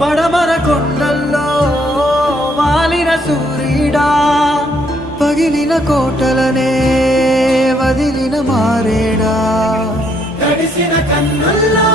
పడమర కొండల్లో వాలిన సూర్యుడా, పగిలిన కోటలనే వదిలిన మారేడా, తడిసిన కన్నుల్లో